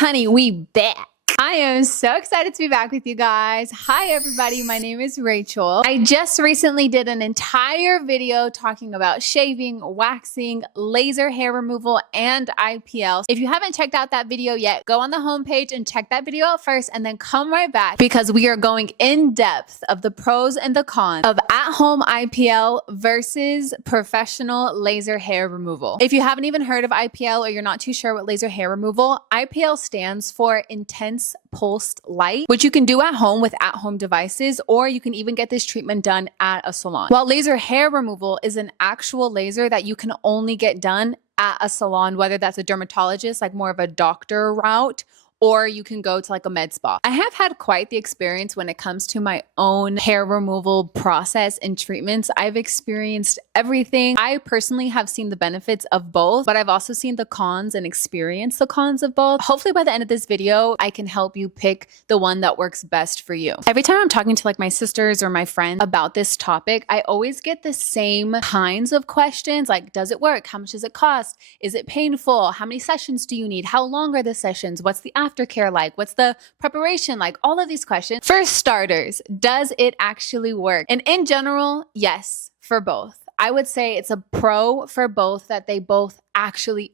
Honey, we back. I am so excited to be back with you guys. Hi everybody, my name is Rachel. I just recently did an entire video talking about shaving, waxing, laser hair removal, and IPL. If you haven't checked out that video yet, go on the homepage and check that video out first and then come right back because we are going in depth of the pros and the cons of at-home IPL versus professional laser hair removal. If you haven't even heard of IPL or you're not too sure what laser hair removal, IPL stands for intense pulsed light, which you can do at home with at-home devices, or you can even get this treatment done at a salon. While laser hair removal is an actual laser that you can only get done at a salon, whether that's a dermatologist, like more of a doctor route, or you can go to like a med spa. I have had quite the experience when it comes to my own hair removal process and treatments. I've experienced everything. I personally have seen the benefits of both, but I've also seen the cons and experienced the cons of both. Hopefully by the end of this video, I can help you pick the one that works best for you. Every time I'm talking to like my sisters or my friends about this topic, I always get the same kinds of questions like, does it work? How much does it cost? Is it painful? How many sessions do you need? How long are the sessions? What's the aftercare like? What's the preparation like? All of these questions. For starters, does it actually work? And in general, yes, for both. I would say it's a pro for both, that they both actually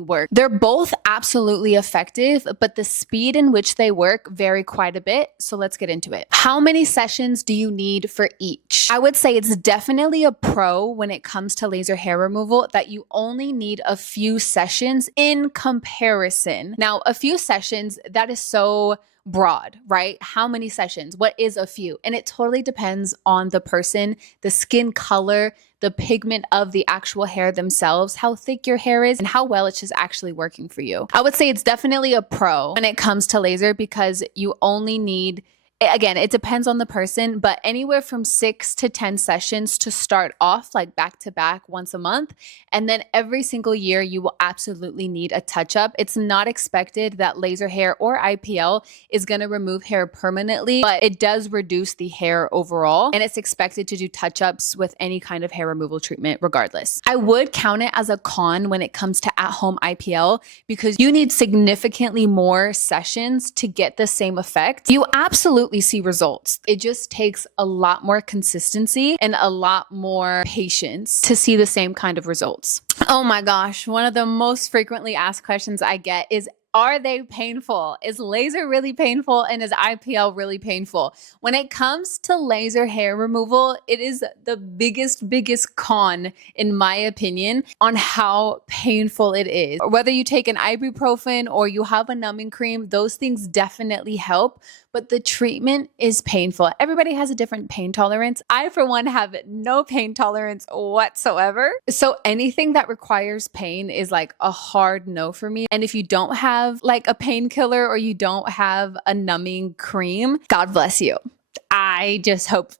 work. They're both absolutely effective, but the speed in which they work vary quite a bit. So let's get into it. How many sessions do you need for each? I would say it's definitely a pro when it comes to laser hair removal that you only need a few sessions in comparison. Now, a few sessions, that is so broad, right? How many sessions? What is a few? And it totally depends on the person, the skin color, the pigment of the actual hair themselves, how thick your hair is, and how well it's just actually working for you. I would say it's definitely a pro when it comes to laser because you only need, again, it depends on the person, but anywhere from 6 to 10 sessions to start off, like back to back once a month. And then every single year, you will absolutely need a touch up. It's not expected that laser hair or IPL is going to remove hair permanently, but it does reduce the hair overall. And it's expected to do touch ups with any kind of hair removal treatment regardless. I would count it as a con when it comes to at-home IPL because you need significantly more sessions to get the same effect. You absolutely see results. It just takes a lot more consistency and a lot more patience to see the same kind of results. Oh my gosh, one of the most frequently asked questions I get is, are they painful? Is laser really painful? And is IPL really painful? When it comes to laser hair removal, it is the biggest con, in my opinion, on how painful it is. Whether you take an ibuprofen or you have a numbing cream, those things definitely help, but the treatment is painful. Everybody has a different pain tolerance. I, for one, have no pain tolerance whatsoever. So anything that requires pain is like a hard no for me. And if you don't have like a painkiller or you don't have a numbing cream, God bless you. I just hope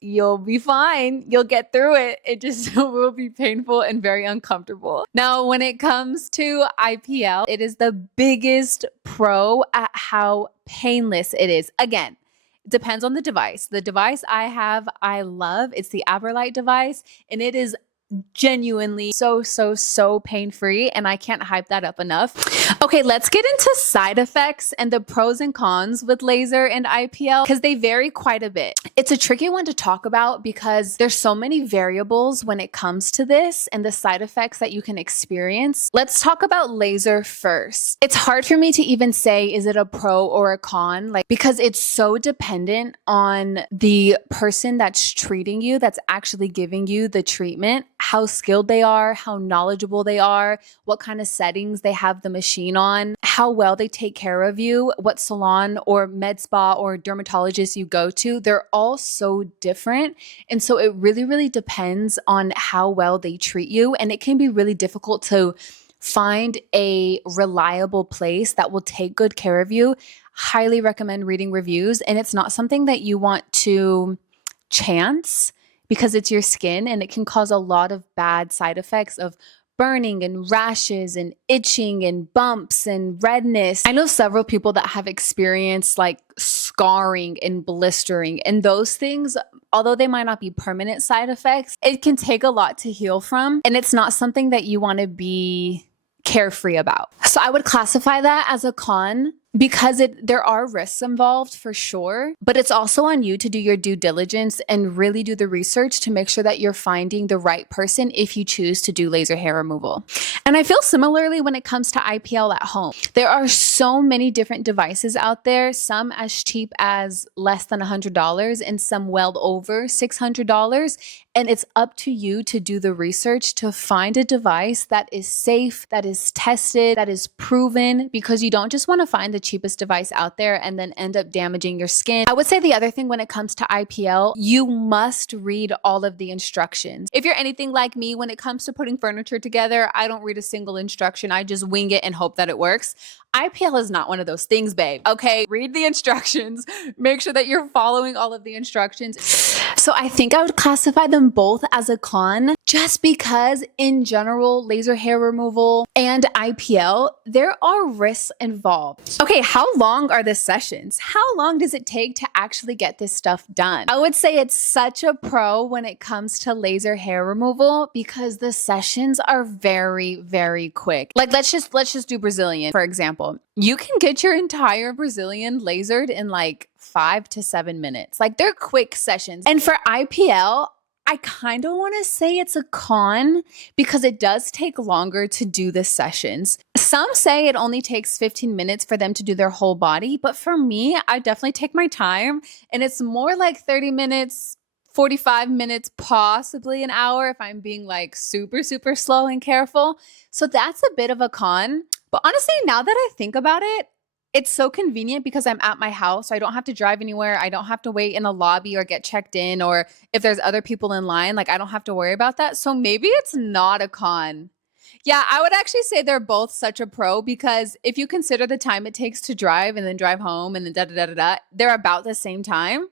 you'll be fine. You'll get through it. It just will be painful and very uncomfortable. Now, when it comes to IPL, it is the biggest pro at how painless it is. Again, it depends on the device. The device I have, I love. It's the Averlight device, and it is genuinely so pain-free, and I can't hype that up enough. Okay, let's get into side effects and the pros and cons with laser and IPL because they vary quite a bit. It's a tricky one to talk about because there's so many variables when it comes to this and the side effects that you can experience. Let's talk about laser first. It's hard for me to even say, is it a pro or a con? Because it's so dependent on the person that's treating you, that's actually giving you the treatment, how skilled they are, how knowledgeable they are, what kind of settings they have the machine on, how well they take care of you, what salon or med spa or dermatologist you go to. They're all so different. And so it really depends on how well they treat you. And it can be really difficult to find a reliable place that will take good care of you. Highly recommend reading reviews. And it's not something that you want to chance, because it's your skin and it can cause a lot of bad side effects of burning and rashes and itching and bumps and redness. I know several people that have experienced like scarring and blistering, and those things, although they might not be permanent side effects, it can take a lot to heal from. And it's not something that you want to be carefree about. So I would classify that as a con because there are risks involved for sure, but it's also on you to do your due diligence and really do the research to make sure that you're finding the right person if you choose to do laser hair removal. And I feel similarly when it comes to IPL at home. There are so many different devices out there, some as cheap as less than $100 and some well over $600. And it's up to you to do the research to find a device that is safe, that is tested, that is proven, because you don't just want to find the cheapest device out there and then end up damaging your skin. I would say the other thing when it comes to IPL, you must read all of the instructions. If you're anything like me, when it comes to putting furniture together, I don't read a single instruction. I just wing it and hope that it works. IPL is not one of those things, babe. Okay, read the instructions. Make sure that you're following all of the instructions. So I think I would classify them both as a con just because in general, laser hair removal and IPL, there are risks involved. Okay, how long are the sessions? How long does it take to actually get this stuff done? I would say it's such a pro when it comes to laser hair removal because the sessions are very, very quick. Like let's just do Brazilian, for example. You can get your entire Brazilian lasered in like 5 to 7 minutes. Like they're quick sessions. And for IPL, I kind of want to say it's a con because it does take longer to do the sessions. Some say it only takes 15 minutes for them to do their whole body. But for me, I definitely take my time and it's more like 30 minutes, 45 minutes, possibly an hour if I'm being like super, super slow and careful. So that's a bit of a con. But honestly, now that I think about it, it's so convenient because I'm at my house. So I don't have to drive anywhere. I don't have to wait in a lobby or get checked in, or if there's other people in line, like I don't have to worry about that. So maybe it's not a con. Yeah, I would actually say they're both such a pro because if you consider the time it takes to drive and then drive home and then da-da-da-da-da, they're about the same time.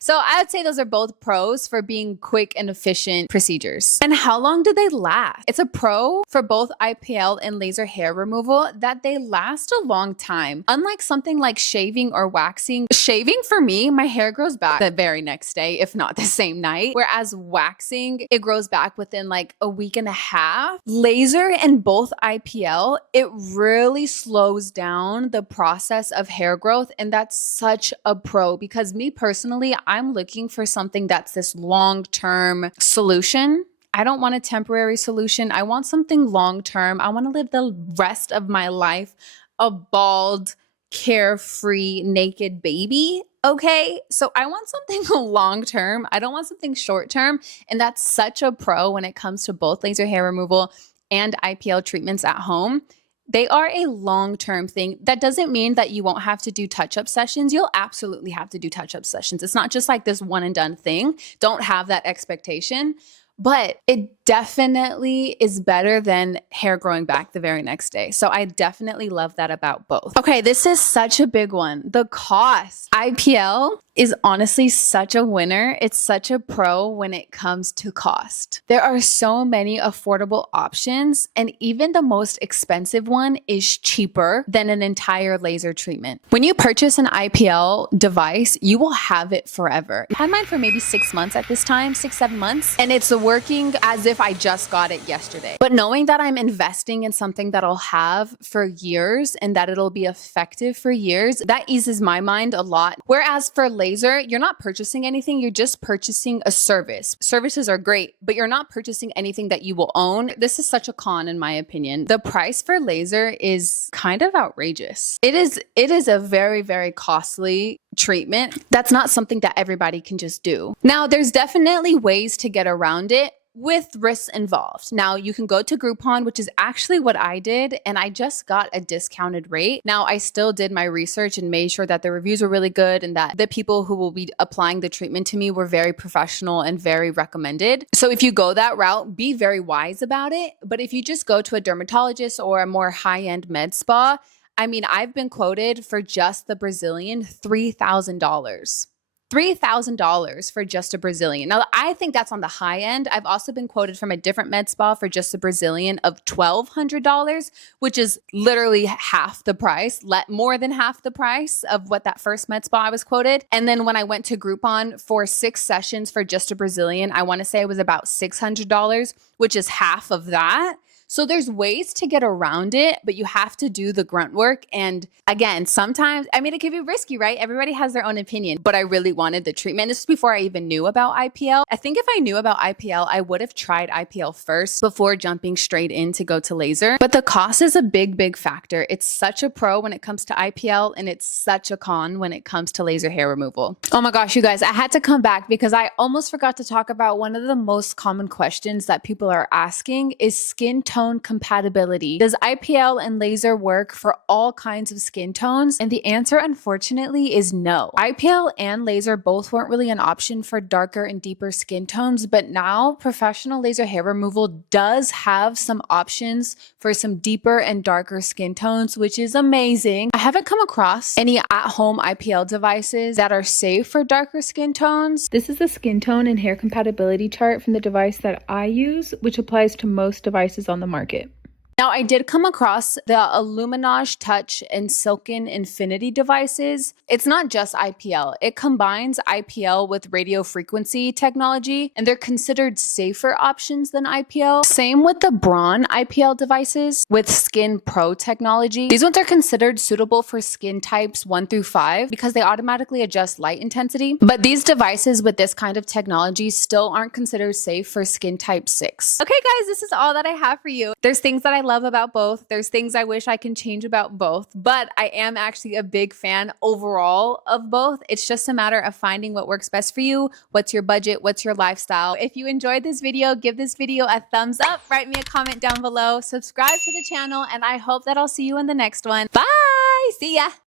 So I'd say those are both pros for being quick and efficient procedures. And how long do they last? It's a pro for both IPL and laser hair removal that they last a long time. Unlike something like shaving or waxing, shaving for me, my hair grows back the very next day, if not the same night. Whereas waxing, it grows back within like a week and a half. Laser and both IPL, it really slows down the process of hair growth. And that's such a pro because me personally, I'm looking for something that's this long-term solution. I don't want a temporary solution. I want something long-term. I want to live the rest of my life a bald, carefree, naked baby. Okay, so I want something long-term. I don't want something short-term. And that's such a pro when it comes to both laser hair removal and IPL treatments at home. They are a long-term thing. That doesn't mean that you won't have to do touch-up sessions. You'll absolutely have to do touch-up sessions. It's not just like this one and done thing. Don't have that expectation. But it definitely is better than hair growing back the very next day. So I definitely love that about both. Okay, this is such a big one. The cost. IPL is honestly such a winner. It's such a pro when it comes to cost. There are so many affordable options, and even the most expensive one is cheaper than an entire laser treatment. When you purchase an IPL device, you will have it forever. I had mine for maybe 6 months at this time, 6-7 months, and it's working as if I just got it yesterday. But knowing that I'm investing in something that I'll have for years and that it'll be effective for years, that eases my mind a lot. Whereas for laser, you're not purchasing anything, you're just purchasing a service. Services are great, but you're not purchasing anything that you will own. This is such a con in my opinion. The price for laser is kind of outrageous. It is a very, very costly treatment. That's not something that everybody can just do. Now, there's definitely ways to get around it with risks involved. Now, you can go to Groupon, which is actually what I did, and I just got a discounted rate. Now, I still did my research and made sure that the reviews were really good and that the people who will be applying the treatment to me were very professional and very recommended. So if you go that route, be very wise about it. But if you just go to a dermatologist or a more high-end med spa, I mean, I've been quoted for just the Brazilian $3,000. $3,000 for just a Brazilian. Now, I think that's on the high end. I've also been quoted from a different med spa for just a Brazilian of $1,200, which is literally half the price, more than half the price of what that first med spa I was quoted. And then when I went to Groupon for 6 sessions for just a Brazilian, I want to say it was about $600, which is half of that. So there's ways to get around it, but you have to do the grunt work. And again, sometimes, I mean, it can be risky, right? Everybody has their own opinion, but I really wanted the treatment. This is before I even knew about IPL. I think if I knew about IPL, I would have tried IPL first before jumping straight in to go to laser. But the cost is a big factor. It's such a pro when it comes to IPL, and it's such a con when it comes to laser hair removal. Oh my gosh, you guys, I had to come back because I almost forgot to talk about one of the most common questions that people are asking is skin tone compatibility. Does IPL and laser work for all kinds of skin tones? And the answer, unfortunately, is no. IPL and laser both weren't really an option for darker and deeper skin tones, but now professional laser hair removal does have some options for some deeper and darker skin tones, which is amazing. I haven't come across any at-home IPL devices that are safe for darker skin tones. This is the skin tone and hair compatibility chart from the device that I use, which applies to most devices on the market. Now, I did come across the Illuminage Touch and Silken Infinity devices. It's not just IPL. It combines IPL with radio frequency technology, and they're considered safer options than IPL. Same with the Braun IPL devices with Skin Pro technology. These ones are considered suitable for skin types 1 through 5 because they automatically adjust light intensity. But these devices with this kind of technology still aren't considered safe for skin type 6. Okay, guys, this is all that I have for you. There's things that I love about both. There's things I wish I can change about both, but I am actually a big fan overall of both. It's just a matter of finding what works best for you. What's your budget? What's your lifestyle? If you enjoyed this video, give this video a thumbs up, write me a comment down below, subscribe to the channel, and I hope that I'll see you in the next one. Bye! See ya!